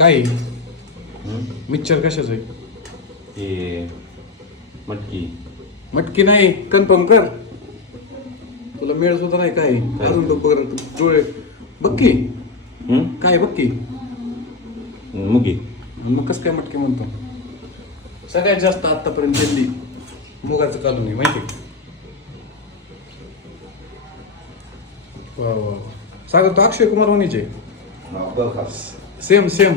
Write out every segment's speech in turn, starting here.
काय? मिक्सर कशाचं? आहे ते मटकी. मटकी नाही कन्फर्म कर. तुला मिळत सुद्धा नाही काय? अजून तो बघ डोळे. बघ की हं? काय बघ की मुगी. मग कसं काय मटकी म्हणतो? सगळ्यात जास्त आतापर्यंत दिल्ली मुगाचं कालून आहे माहिती आहे? वा वा वा. सागर तो अक्षय कुमार वणीचे. सेम सेम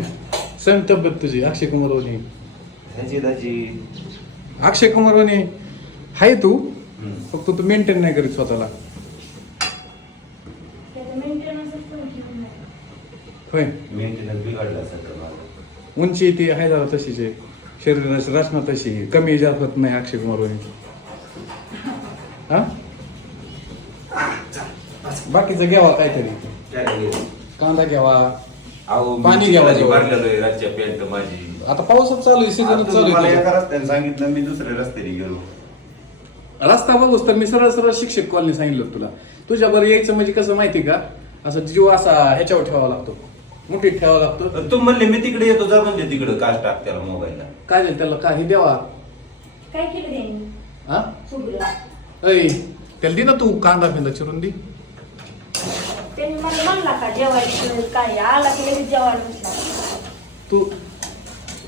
सेम तब्येत तुझी अक्षय कुमार वणी दाजी अक्षय कुमार वणी आहे तू फक्त तू मेंटेन नाही करीत स्वतःला. नाही. होय. मेंटेनन्स बिघडला. उंची ती आहे जरा तशीच. आहे शरीराची रचना तशी. आहे. कमी जात होत नाही अक्षय कुमार वणी हा बाकीचं घ्यावा काहीतरी? कांदा घ्यावा. अहो, पाणी मी घ्यावं. भरलेलो आहे पॅन्ट माझी. आता पावसात चालू आहे सीझन आता चालू तुम्हाला आहे एका रस्त्याने सांगितलं मी दुसऱ्या रस्त्याने गेलो. रस्ता बघूस तर मी सरळ सरळ शिक्षक कॉलनी सांगितलं होतं तुला. तुझ्या बरं यायचं म्हणजे कसं माहिती का? असं जीव असा ह्याच्यावर ठेवावा लागतो. मुठीत ठेवावा लागतो. तू म्हणले मी तिकडे येतो जा म्हणजे तिकडे काच टाक त्याला मोबाईलला. काय झालं त्याला? काही द्यावा काय केलं त्यांनी? हा ऐ त्याला दे ना तू कांदा फिंदा चिरून दे. त्यांनी मला म्हणला का जेवायचं काय आला की लगेच जेवायला तू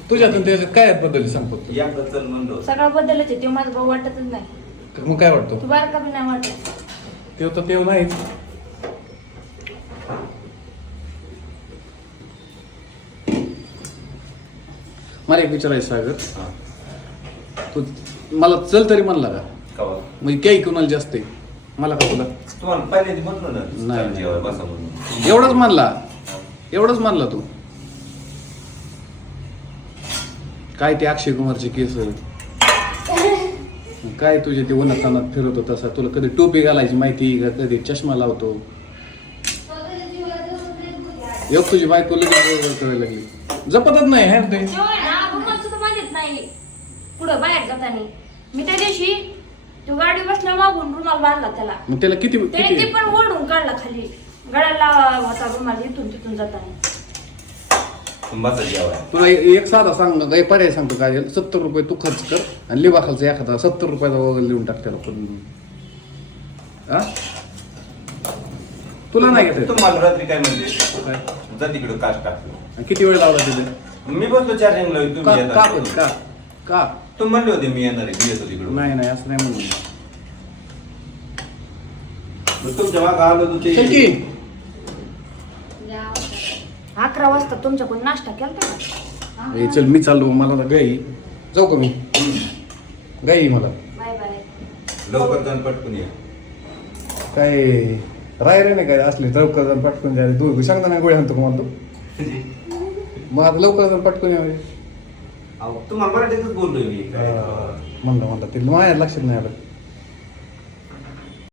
तुझ्यातून त्याच्यात काय बदल सांग फक्त? एकदा चल म्हणलो सगळा बदलच आहे ते माझं भाऊ वाटतच नाही. मग काय वाटतं? तू बारका बी नाही वाटत. ते तर ते नाही मला एक विचारायचं सागर. तू मला चल तरी म्हणला का? कवा? म्हणजे काही कुणाला जास्त आहे. मला का तुला तुम्हाला पहिल्यांदा म्हटलं ना नाही. बसा म्हणून. एवढंच म्हणला. एवढंच म्हणला तू. काय ते अक्षय कुमारचे केस? काय तुझे ते उन्हातानात फिरवतो तसा? तुला कधी टोपी घालायची माहिती का? कधी चष्मा लावतो? एक तुझी बायको लगेच बरोबर करायला लागली. जपतच नाही हे ते. जेवण सुद्धा नाही. पुढं बाहेर जाताना. मी त्या दिवशी तो गाडी बसल्या मागून रुमाल बांधला त्याला. मग त्याला किती त्याने ते पण ओढून काढला खाली. गळ्याला होता रुमाल इथून तिथून जाताना. बसा तुला ए- एक साधा सांग काही पर्याय सांगतो काय सत्तर रुपये तू खर्च कर आणि लिबा खालचा एखादा सत्तर रुपयाचा वगैरे लिहून टाक त्याला पण. हा तुला नाही घेत तुम्हाला रात्री काय म्हणले? काय? जा तिकडे काच टाक. किती वेळ लावला तिथे? मी बसलो चार्जिंगला का तुम्ही का पण का? का? तुम्ही म्हणले होते मी येणार आहे मी येतो तिकडे नाही नाही असं नाही म्हणून. मग आलो तर चल की. ते अकरा वाजता तुमच्याकडून नाश्ता केला का? ए, चल मी चाललो मला आता गाई. जाऊ का मी? गाई मला. Bye bye. लवकर जाऊन पटकून ये. काय राय रे नाही काय असले लवकर जाऊन पटकून जायला दूर सांगता नाही गोळ्या आणतो का म्हणतो मग आता लवकर जाऊन पटकून यावे अहो, तुम्हाला मराठीतच बोललोय मी. काय म्हणलं म्हणलं ते माझ्या लक्षात नाही आलं